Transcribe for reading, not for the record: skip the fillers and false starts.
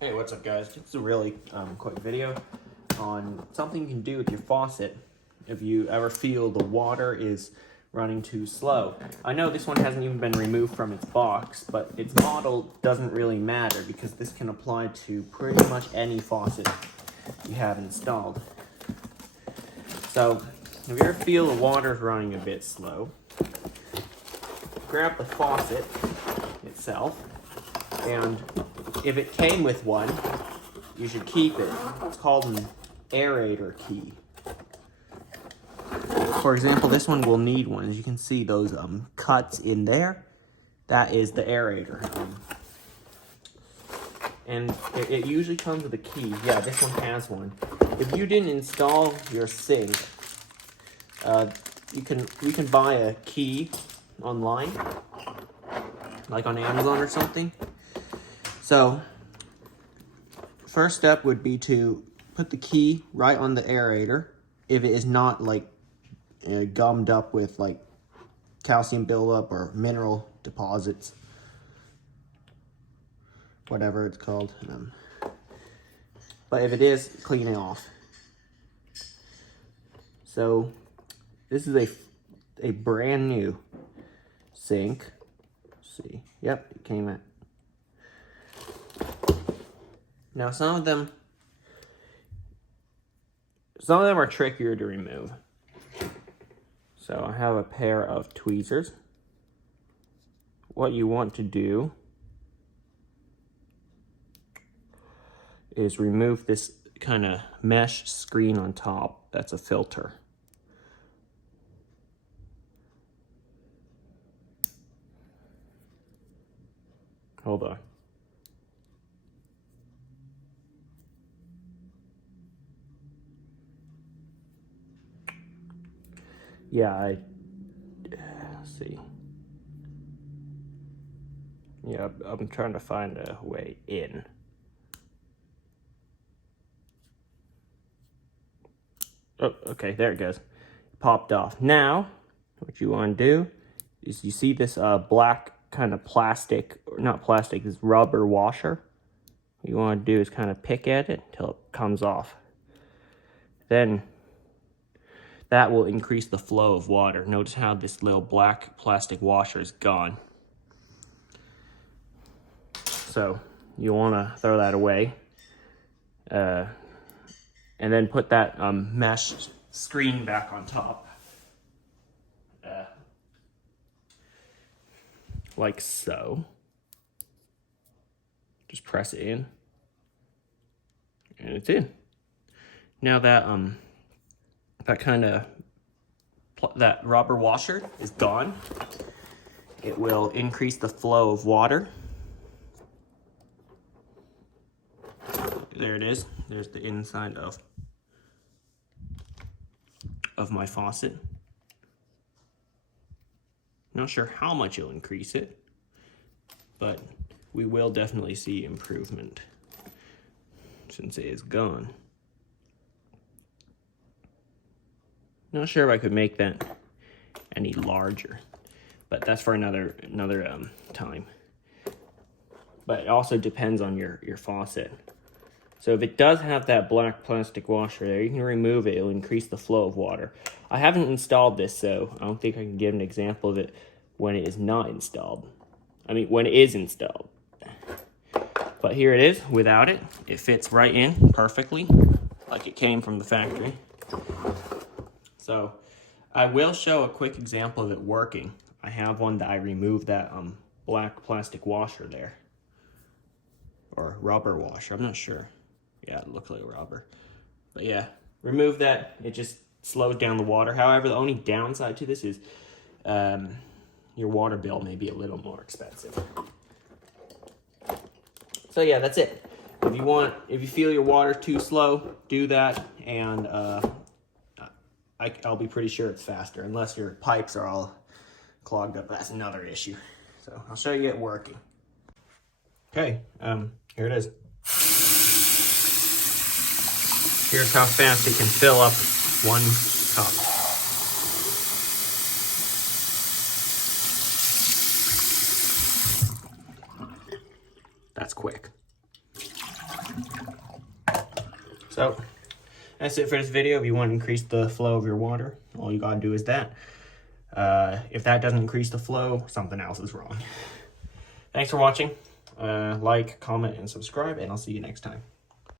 Hey, what's up guys? Just a really quick video on something you can do with your faucet if you ever feel the water is running too slow. I know this one hasn't even been removed from its box, but its model doesn't really matter because this can apply to pretty much any faucet you have installed. So, if you ever feel the water's running a bit slow, grab the faucet itself, and if it came with one, you should keep it. It's called an aerator key. For example, this one will need one. As you can see, those cuts in there, that is the aerator. And it usually comes with a key. Yeah, this one has one. If you didn't install your sink, you can buy a key online, like on Amazon or something. So, first step would be to put the key right on the aerator if it is not like gummed up with like calcium buildup or mineral deposits, whatever it's called. But if it is, clean it off. So this is a brand new sink. Let's see, yep, it came out. Now some of them are trickier to remove. So I have a pair of tweezers. What you want to do is remove this kind of mesh screen on top. That's a filter. Hold on. Yeah, let's see. Yeah, I'm trying to find a way in. Oh, okay, there it goes. Popped off. Now, what you want to do is you see this black kind of plastic, or not plastic, this rubber washer. What you want to do is kind of pick at it until it comes off. Then that will increase the flow of water. Notice how this little black plastic washer is gone. So you want to throw that away. And then put that mesh screen back on top. Like so. Just press it in. And it's in. Now that that rubber washer is gone, it will increase the flow of water. There it is. There's the inside of my faucet. Not sure how much it'll increase it, but we will definitely see improvement since it is gone. Not sure if I could make that any larger, but that's for another time. But it also depends on your faucet. So if it does have that black plastic washer there, you can remove it. It'll increase the flow of water. I haven't installed this, so I don't think I can give an example of it when it is not installed. I mean, when it is installed. But here it is, without it. It fits right in perfectly, like it came from the factory. So I will show a quick example of it working. I have one that I removed that black plastic washer there. Or rubber washer, I'm not sure. Yeah, it looked like rubber. But yeah, remove that. It just slows down the water. However, the only downside to this is your water bill may be a little more expensive. So yeah, that's it. If you feel your water too slow, do that, and I'll be pretty sure it's faster, unless your pipes are all clogged up. That's another issue. So I'll show you it working. Okay, here it is. Here's how fast it can fill up one cup. That's quick. So that's it for this video. If you want to increase the flow of your water, all you gotta do is that. If that doesn't increase the flow, something else is wrong. Thanks for watching. Like, comment, and subscribe, and I'll see you next time.